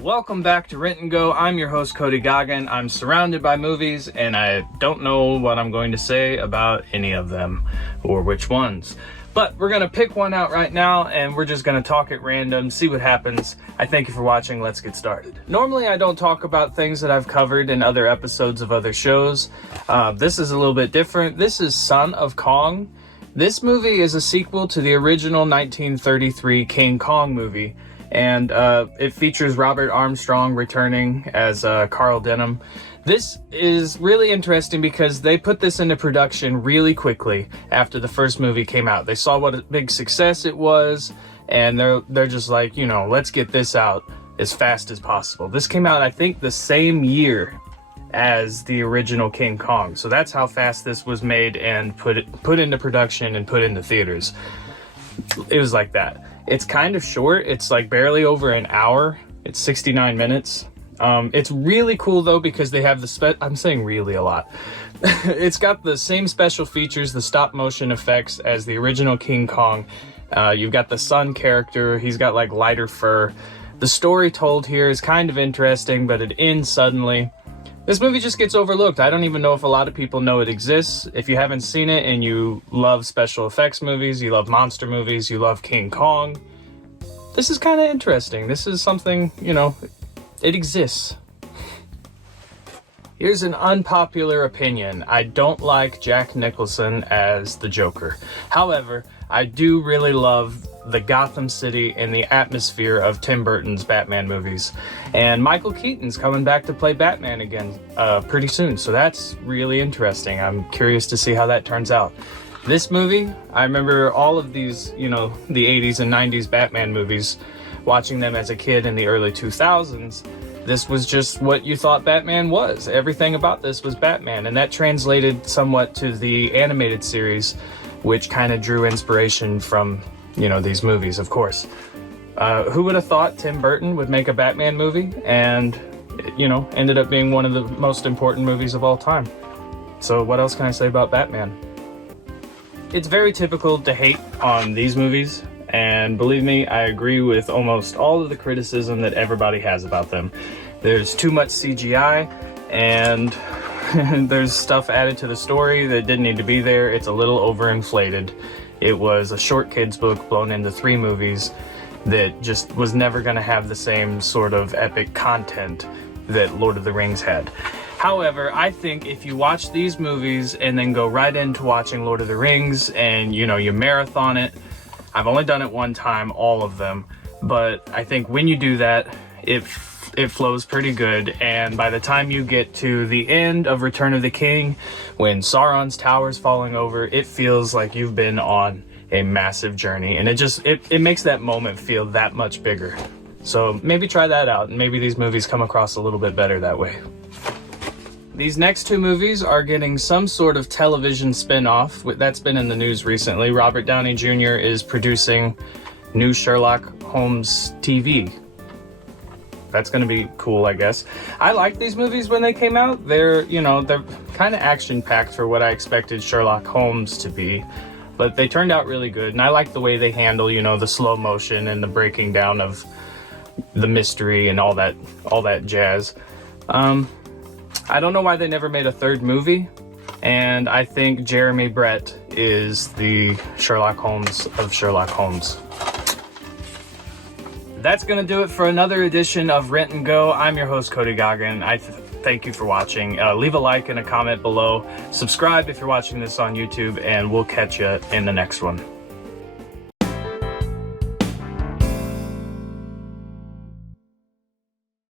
Welcome back to Rent and Go. I'm your host, Cody Goggin. I'm surrounded by movies, and I don't know what I'm going to say about any of them, or which ones. But we're going to pick one out right now, and we're just going to talk at random, see what happens. I thank you for watching. Let's get started. Normally, I don't talk about things that I've covered in other episodes of other shows. This is a little bit different. This is Son of Kong. This movie is a sequel to the original 1933 King Kong movie. And it features Robert Armstrong returning as Carl Denham. This is really interesting because they put this into production really quickly after the first movie came out. They saw what a big success it was, and they're just like, you know, let's get this out as fast as possible. This came out, I think, the same year as the original King Kong. So that's how fast this was made and put into production and put into theaters. It was like that. It's kind of short. It's like barely over an hour. It's 69 minutes. It's really cool though because they have I'm saying really a lot. It's got the same special features, the stop motion effects as the original King Kong. You've got the son character. He's got like lighter fur. The story told here is kind of interesting, but it ends suddenly. This movie just gets overlooked. I don't even know if a lot of people know it exists. If you haven't seen it and you love special effects movies, you love monster movies, you love King Kong, this is kind of interesting. This is something, you know, it exists. Here's an unpopular opinion. I don't like Jack Nicholson as the Joker. However, I do really love the Gotham City and the atmosphere of Tim Burton's Batman movies. And Michael Keaton's coming back to play Batman again pretty soon. So that's really interesting. I'm curious to see how that turns out. This movie, I remember all of these, you know, the 80s and 90s Batman movies, watching them as a kid in the early 2000s. This was just what you thought Batman was. Everything about this was Batman. And that translated somewhat to the animated series, which kind of drew inspiration from, you know, these movies, of course. Who would have thought Tim Burton would make a Batman movie? And, you know, ended up being one of the most important movies of all time. So what else can I say about Batman? It's very typical to hate on these movies. And believe me, I agree with almost all of the criticism that everybody has about them. There's too much CGI, and there's stuff added to the story that didn't need to be there. It's a little overinflated. It was a short kid's book blown into 3 movies that just was never going to have the same sort of epic content that Lord of the Rings had. However, I think if you watch these movies and then go right into watching Lord of the Rings and, you know, you marathon it, I've only done it one time, all of them, but I think when you do that, it flows pretty good, and by the time you get to the end of Return of the King, when Sauron's tower's falling over, it feels like you've been on a massive journey, and it makes that moment feel that much bigger. So maybe try that out, and maybe these movies come across a little bit better that way. These next 2 movies are getting some sort of television spin-off. That's been in the news recently. Robert Downey Jr. is producing new Sherlock Holmes TV. That's going to be cool, I guess. I liked these movies when they came out. They're kind of action-packed for what I expected Sherlock Holmes to be. But they turned out really good, and I like the way they handle, you know, the slow motion and the breaking down of the mystery and all that jazz. I don't know why they never made a 3rd movie, and I think Jeremy Brett is the Sherlock Holmes of Sherlock Holmes. That's going to do it for another edition of Rent and Go. I'm your host, Cody Goggin. I thank you for watching. Leave a like and a comment below. Subscribe if you're watching this on YouTube, and we'll catch you in the next one.